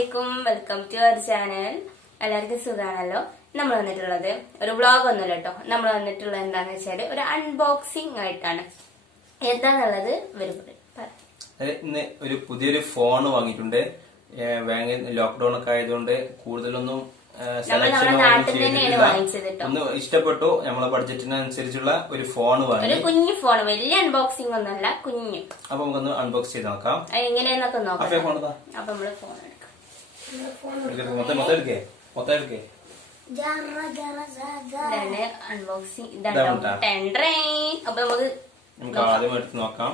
Assalamualaikum. Welcome to our channel. എല്ലാവർക്കും സുഖാണല്ലോ. നമ്മൾ വന്നിട്ടുള്ളത് ഒരു വ്ളോഗ് ഒന്നുമല്ല കേട്ടോ. നമ്മൾ വന്നിട്ടുള്ളത് എന്താണെന്ന് വെച്ചാൽ ഒരു അൺബോക്സിംഗ് ആയിട്ടാണ്. എന്താന്നുള്ളത് ഇന്ന് ഒരു പുതിയൊരു ഫോൺ വാങ്ങിയിട്ടുണ്ട്. ലോക്ക്ഡൌൺ ഒക്കെ ആയതുകൊണ്ട് കൂടുതലൊന്നും ഒന്ന് ഇഷ്ടപ്പെട്ടു. നമ്മളെ ബഡ്ജറ്റിനനുസരിച്ചുള്ള ഒരു ഫോൺ വാങ്ങി. ഒരു കുഞ്ഞു ഫോൺ, വലിയ അൺബോക്സിംഗ് ഒന്നല്ല, കുഞ്ഞു. അപ്പൊ നമുക്കൊന്ന് അൺബോക്സ് ചെയ്ത് നോക്കാം എങ്ങനെയാന്നൊക്കെ നോക്കാം. അപ്പൊ നമ്മള് ഫോൺ അൺബോക്സിംഗ്. അപ്പൊ നമുക്ക് ആദ്യം എടുത്ത് നോക്കാം.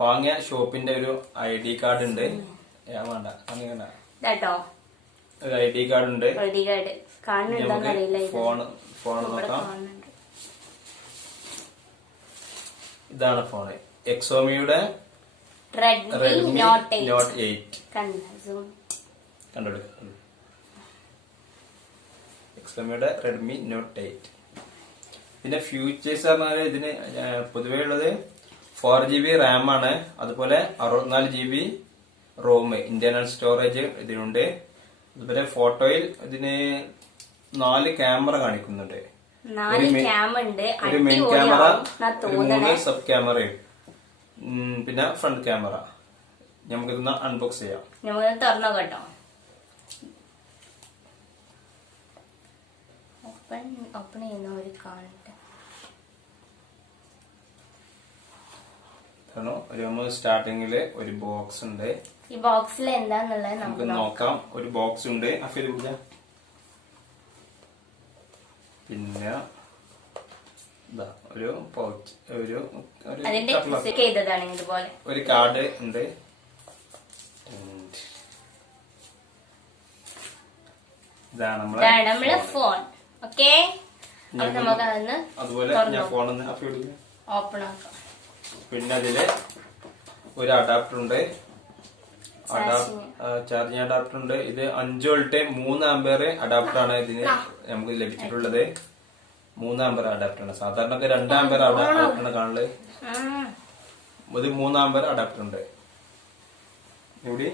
വാങ്ങിയ ഷോപ്പിന്റെ ഒരു ID കാർഡ് ഉണ്ട്. വേണ്ട ഒരു ID കാർഡ് ഉണ്ട്. ഫോൺ നോക്കാം. ഇതാണ് ഫോൺ. എക്സോമിയുടെ Redmi Note 8 കണ്ടോളൂ. എക്സോമിയുടെ Redmi Note 8. ഇതിന്റെ ഫ്യൂച്ചേഴ്സ് പറഞ്ഞാൽ ഇതിന് പൊതുവേ ഉള്ളത് 4GB റാം ആണ്. അതുപോലെ 64GB റോം, ഇന്റർണൽ സ്റ്റോറേജ് ഇതിനുണ്ട്. അതുപോലെ ഫോട്ടോയിൽ ഇതിന് 4 ക്യാമറ കാണിക്കുന്നുണ്ട്. ഒരു മെയിൻ ക്യാമറ, ഒരു 3 സബ് ക്യാമറയും, പിന്നെ ഫ്രണ്ട് ക്യാമറ. നമുക്കിതൊന്ന് അൺബോക്സ് ചെയ്യാം. തുറന്നോ കേട്ടോ. ഓപ്പൺ ചെയ്യുന്ന ഒരു കാണട്ടെ. ഒരു സ്റ്റാർട്ടിങ്ങില് ഒരു ബോക്സ് ഉണ്ട്. ഈ ബോക്സിൽ എന്താന്നുള്ളത് നമുക്ക് നോക്കാം. ഒരു ബോക്സ് ഉണ്ട്. പിന്നെ ഒരു പൗച്ച്, ഒരു കാർഡ് ഉണ്ട്. ഇതാണ് നമ്മളെ ഫോൺ. ഓക്കെ, അതുപോലെ ഞാൻ ഫോൺ ഓപ്പൺ ആക്കാം. പിന്നെ അതില് ഒരു അഡാപ്റ്റർ ഉണ്ട്, ചാർജിങ് അഡാപ്റ്റർ ഉണ്ട്. ഇത് 5 വോൾട്ട് 3 ആംപിയർ അഡാപ്റ്റർ ആണ് ഇതിന് നമുക്ക് ലഭിച്ചിട്ടുള്ളത്. 3 ആംപിയർ അഡാപ്റ്റർ ആണ്. സാധാരണ 2 ആംപിയർ അഡാപ്റ്ററാണ് കാണുന്നത്. ഇത് 3 ആംപിയർ അഡാപ്റ്റർ ഉണ്ട്. ഇവിടെ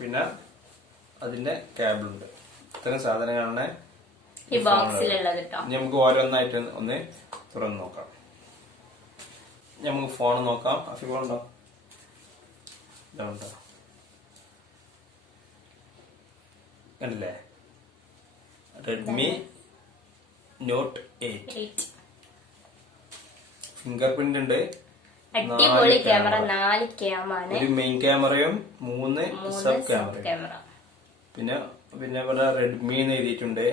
പിന്നെ അതിന്റെ കേബിൾ ഉണ്ട്. ഇത്തരം സാധനങ്ങളാണ് ഈ ബോക്സിലുള്ളത്. നമുക്ക് ഓരോന്നായിട്ട് ഒന്ന് തുറന്ന് നോക്കാം. നമുക്ക് ഫോൺ നോക്കാം. ഫോൺ ഉണ്ടോ? ഇതുണ്ടോ? കണ്ടില്ലേ? Redmi Note 8. ഫിംഗർ പ്രിന്റ് ഉണ്ട്. അടിപൊളി ക്യാമറ. 4 ക്യാമറ, ഒരു മെയിൻ ക്യാമറയും 3 സബ് ക്യാമറ. പിന്നെ റെഡ്മി എന്ന് എഴുതിയിട്ടുണ്ട്.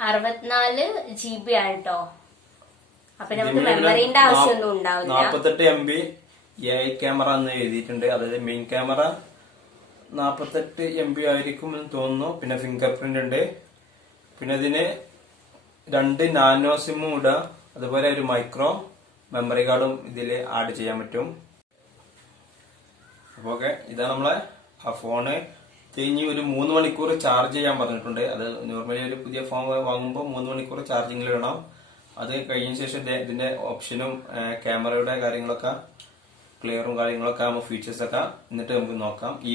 64GB ആണ് കേട്ടോ. അപ്പൊ നമുക്ക് മെമ്മറിന്റെ ആവശ്യമൊന്നും ഉണ്ടാവില്ല. 48 MB AI ക്യാമറ എന്ന് എഴുതിയിട്ടുണ്ട്. അതായത് മെയിൻ ക്യാമറ 48 MB ആയിരിക്കും എന്ന് തോന്നുന്നു. പിന്നെ ഫിംഗർ പ്രിന്റ് ഉണ്ട്. പിന്നെ ഇതിന് 2 നാനോ സിമ്മും ഇടാം. അതുപോലെ ഒരു മൈക്രോ മെമ്മറി കാർഡും ഇതില് ആഡ് ചെയ്യാൻ പറ്റും. അപ്പൊ ഇതാണ് നമ്മളെ ആ ഫോണ്. കഴിഞ്ഞ് ഒരു 3 മണിക്കൂർ ചാർജ് ചെയ്യാൻ പറഞ്ഞിട്ടുണ്ട്. അത് നോർമലി ഒരു പുതിയ ഫോൺ വാങ്ങുമ്പോൾ 3 മണിക്കൂർ ചാർജിങ്ങിൽ വേണം. അത് കഴിഞ്ഞ ശേഷം ഇതിന്റെ ഓപ്ഷനും ക്യാമറയുടെ കാര്യങ്ങളൊക്കെ ക്ലിയറും കാര്യങ്ങളൊക്കെ ആകുമ്പോൾ ഫീച്ചേഴ്സ് ഒക്കെ എന്നിട്ട് നമുക്ക് നോക്കാം. ഈ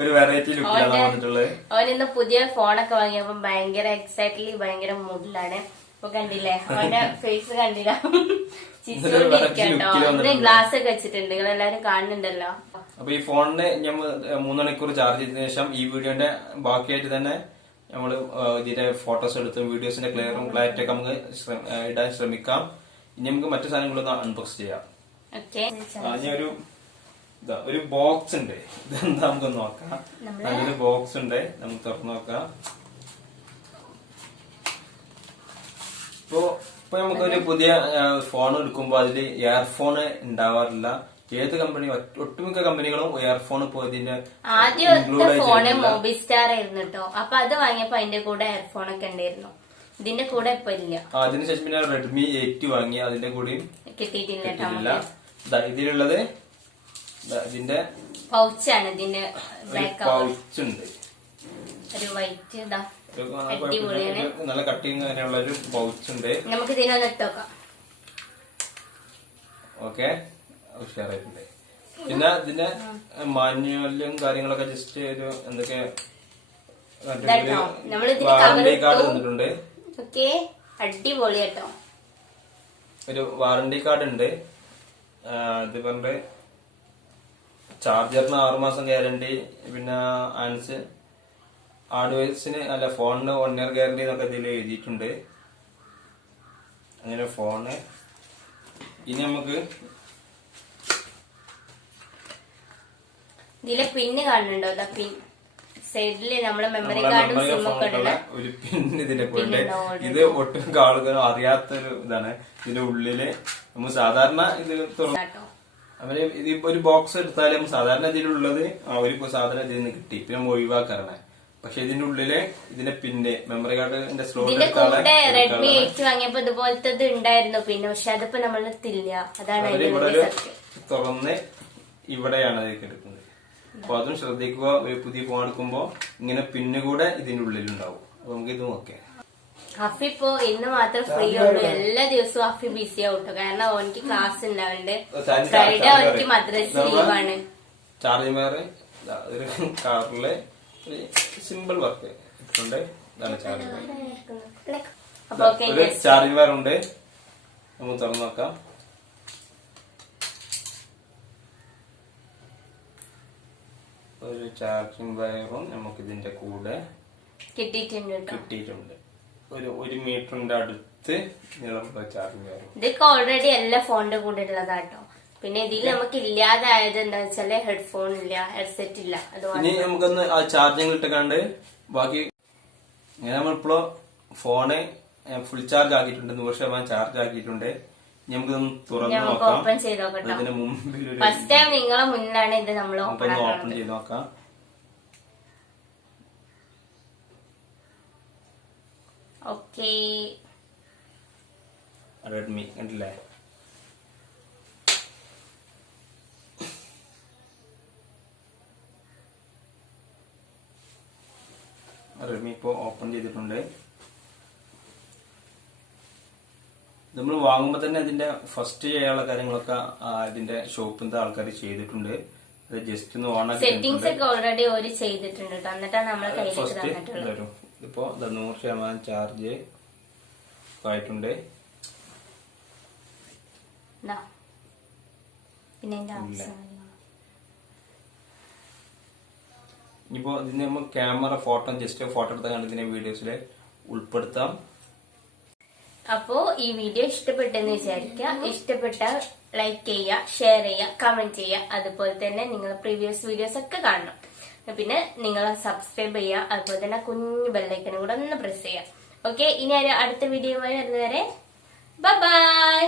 ഒരു വെറൈറ്റി ലുക്കിലാണ് വന്നിട്ടുള്ളത്. അവനിന്ന് പുതിയ ഫോണൊക്കെ വാങ്ങിയപ്പോ ഭയങ്കര എക്സൈറ്റ്ലി ഭയങ്കര മൂഡിലാണ്. ഇപ്പൊ കണ്ടില്ലേ അവന്റെ ഫേസ് കണ്ടില്ല, ഗ്ലാസ് ഒക്കെ വെച്ചിട്ടുണ്ട്. നിങ്ങളെല്ലാരും കാണുന്നുണ്ടല്ലോ. അപ്പൊ ഈ ഫോണിന് നമ്മൾ 3 മണിക്കൂർ ചാർജ് ചെയ്തതിനു ശേഷം ഈ വീഡിയോന്റെ ബാക്കിയായിട്ട് തന്നെ നമ്മള് ഇതിന്റെ ഫോട്ടോസ് എടുത്തും വീഡിയോസിന്റെ ക്ലിയറും ക്ലാരിറ്റി ഒക്കെ നമുക്ക് ഇടാൻ ശ്രമിക്കാം. ഇനി നമുക്ക് മറ്റു സാധനങ്ങളൊന്ന് അൺബോക്സ് ചെയ്യാം. ഒരു ബോക്സ് ഉണ്ട്. ഇതെന്താ നമുക്ക് നോക്കാം. നല്ലൊരു ബോക്സ് ഉണ്ട്. നമുക്ക് തുറന്നു നോക്കാം. ഇപ്പൊ നമുക്കൊരു പുതിയ ഫോൺ എടുക്കുമ്പോ അതില് ഇയർഫോൺ ഉണ്ടാവാറില്ല. ഏത് കമ്പനി, ഒട്ടുമിക്ക കമ്പനികളും ഇയർഫോൺ ഇപ്പൊ ഇതിന്റെ ആദ്യത്തെ ഫോണ് മൊബിസ്റ്റാർ ആയിരുന്നു കേട്ടോ. അപ്പൊ അത് വാങ്ങിയപ്പോ അതിന്റെ കൂടെ ഇയർഫോൺ ഒക്കെ ഉണ്ടായിരുന്നു. ഇതിന്റെ കൂടെ ഇപ്പൊ ഇല്ല. അതിനുശേഷം പിന്നെ Redmi 8 വാങ്ങി. അതിന്റെ കൂടെയും കിട്ടിയിട്ടില്ല. ഇതിലുള്ളത് ഇതിന്റെ പൗച്ചാണ്. ഇതിന്റെ പൗച്ച് ഉണ്ട്. ഒരു വൈറ്റ് നല്ല കട്ടിങ് അങ്ങനെയുള്ള ഒരു പൗച്ച് ഉണ്ട്. നമുക്ക് ഇതിനൊന്ന് ഇട്ടോക്കാം. ഓക്കെ ഉഷാറായിട്ടുണ്ട്. പിന്നെ ഇതിന്റെ മാനുവലും കാര്യങ്ങളൊക്കെ ജസ്റ്റ് ഒരു എന്തൊക്കെ വാറണ്ടി കാർഡ് തന്നിട്ടുണ്ട്. അടിപൊളി കേട്ടോ. ഒരു വാറണ്ടി കാർഡ് ഉണ്ട്. ഇത് പറഞ്ഞ ചാർജറിന് 6 മാസം ഗ്യാരണ്ടി, പിന്നെ ഹാർഡ്വെയർസിന് അല്ല ഫോണിന് 1 ഇയർ ഗ്യാരണ്ടി എന്നൊക്കെ ഇതിൽ എഴുതിയിട്ടുണ്ട്. അങ്ങനെ ഫോണ് ഇനി നമുക്ക് ഇതിലെ പിന്ന് കാണുന്നുണ്ടോ? പിൻ സൈഡില് നമ്മളെ മെമ്മറി കാർഡും സിമ്മൊക്കെ ഒരു പിന്ന് ഇതിന്റെ കൊണ്ട്. ഇത് ഒട്ടും ആളുകൾ അറിയാത്തൊരു ഇതാണ്. ഇതിന്റെ ഉള്ളില് നമ്മൾ സാധാരണ ഇത് അവര് ഇത് ഒരു ബോക്സ് എടുത്താലും സാധാരണ ഇതിലുള്ളത് ഒരു സാധനം ഇതിൽ നിന്ന് കിട്ടി, പിന്നെ നമ്മൾ ഒഴിവാക്കാറാണ്. പക്ഷെ ഇതിന്റെ ഉള്ളില് ഇതിന്റെ പിന്നെ മെമ്മറി കാർഡിന്റെ സ്ലോട്ട് റെഡ്മി 8 വാങ്ങിയപ്പോ ഇതുപോലത്തെ ഉണ്ടായിരുന്നു പിന്നെ, പക്ഷെ അതിപ്പോ നമ്മളെത്തില്ല. അതാണ് ഇവിടെ തുറന്ന് ഇവിടെയാണ് ഇത് എടുക്കുന്നത്. അപ്പൊ അതും ശ്രദ്ധിക്കുക. ഒരു പുതിയ ഫോൺ എടുക്കുമ്പോ ഇങ്ങനെ പിന്നെ കൂടെ ഇതിന്റെ ഉള്ളിലുണ്ടാവും. അപ്പൊ നമുക്ക് ഇത് നോക്കാം. അഫിപ്പോ ഇന്ന് മാത്രം ഫ്രീ ഉള്ളൂ. എല്ലാ ദിവസവും അഫി ബിസി ആവട്ടോ, കാരണം അവനിക്ക് ക്ലാസ് ഉണ്ടാവുന്നുണ്ട്. ഫ്രൈഡേ അവനിക്ക് മദ്രസ ലീവാണ്. ചാർജിംഗ് വയർ ഒരു കാറിലെ സിമ്പിൾ വർക്ക് ഉണ്ട്. ഇതാണ് ചാർജിംഗ് വയർ ഉണ്ട്. നമുക്ക് തുറന്നു നോക്കാം. ഒരു ചാർജിംഗ് വയറും നമുക്ക് ഇതിന്റെ കൂടെ കിട്ടിയിട്ടുണ്ട്. ഒരു 1 മീറ്ററിന്റെ അടുത്ത് നീളമുള്ള ചാർജിംഗ് വയറും. ഇതൊക്കെ ഓൾറെഡി എല്ലാ ഫോണിന്റെ കൂടെ ഉള്ളതാട്ടോ. പിന്നെ ഇതിൽ നമുക്ക് ഇല്ലാതായത് എന്താ വെച്ചാല് ഹെഡ്ഫോൺ ഇല്ല, ഹെഡ്സെറ്റ് ഇല്ല. ഇനി നമുക്കൊന്ന് ആ ചാർജിംഗ് ഇട്ടേക്കാണ്ട് ബാക്കി നമ്മളിപ്പോ ഫോണ് ഫുൾ ചാർജ് ആക്കിയിട്ടുണ്ട്, 100% ചാർജ് ആക്കിയിട്ടുണ്ട്. നമുക്കൊന്ന് തുറന്ന് നോക്കാം. ഓപ്പൺ ചെയ്ത് നോക്കട്ടോ. ഇതിന് മുമ്പിൽ ഫസ്റ്റ് ടൈം നിങ്ങളെ മുന്നിലാണ് ഇത് നമ്മൾ ഓപ്പൺ ചെയ്ത് നോക്കാം. ഓക്കേ, റെഡ്മി കണ്ടില്ലേ? റെഡ്മി ഇപ്പോ ഓപ്പൺ ചെയ്തിട്ടുണ്ട്. നമ്മൾ വാങ്ങുമ്പോ തന്നെ അതിന്റെ ഫസ്റ്റ് ചെയ്യാനുള്ള കാര്യങ്ങളൊക്കെ ഇതിന്റെ ഷോപ്പിന്റെ ആൾക്കാർ ചെയ്തിട്ടുണ്ട്. അത് ജസ്റ്റ് ഒന്ന് ഓൺ ആക്കി സെറ്റിംഗ്സ് ഒക്കെ ഓൾറെഡി ഒരു ചെയ്തിട്ടുണ്ട്. എന്നിട്ടാണ് നമ്മളെ കയ്യിലേക്ക് തന്നിട്ടുള്ളത്. ഇപ്പോ 100% ചാർജ് ആയിട്ടുണ്ട്. പിന്നെ ഇനിയിപ്പോ ഇതിന് നമ്മൾ ക്യാമറ ഫോട്ടോ ജസ്റ്റ് ഫോട്ടോ എടുത്താൽ കണ്ട് ഇതിനെ വീഡിയോസിൽ ഉൾപ്പെടുത്താം. അപ്പോ ഈ വീഡിയോ ഇഷ്ടപ്പെട്ടെന്ന് വിചാരിക്കുക. ഇഷ്ടപ്പെട്ട ലൈക്ക് ചെയ്യുക, ഷെയർ ചെയ്യുക, കമന്റ് ചെയ്യുക. അതുപോലെ തന്നെ നിങ്ങൾ പ്രീവിയസ് വീഡിയോസ് ഒക്കെ കാണണം. പിന്നെ നിങ്ങൾ സബ്സ്ക്രൈബ് ചെയ്യുക. അതുപോലെ തന്നെ കുഞ്ഞു ബെല്ലൈക്കനും കൂടെ ഒന്ന് പ്രസ് ചെയ്യുക. ഓക്കെ, ഇനി അടുത്ത വീഡിയോയുമായി വരുന്നവരെ ബൈ ബൈ.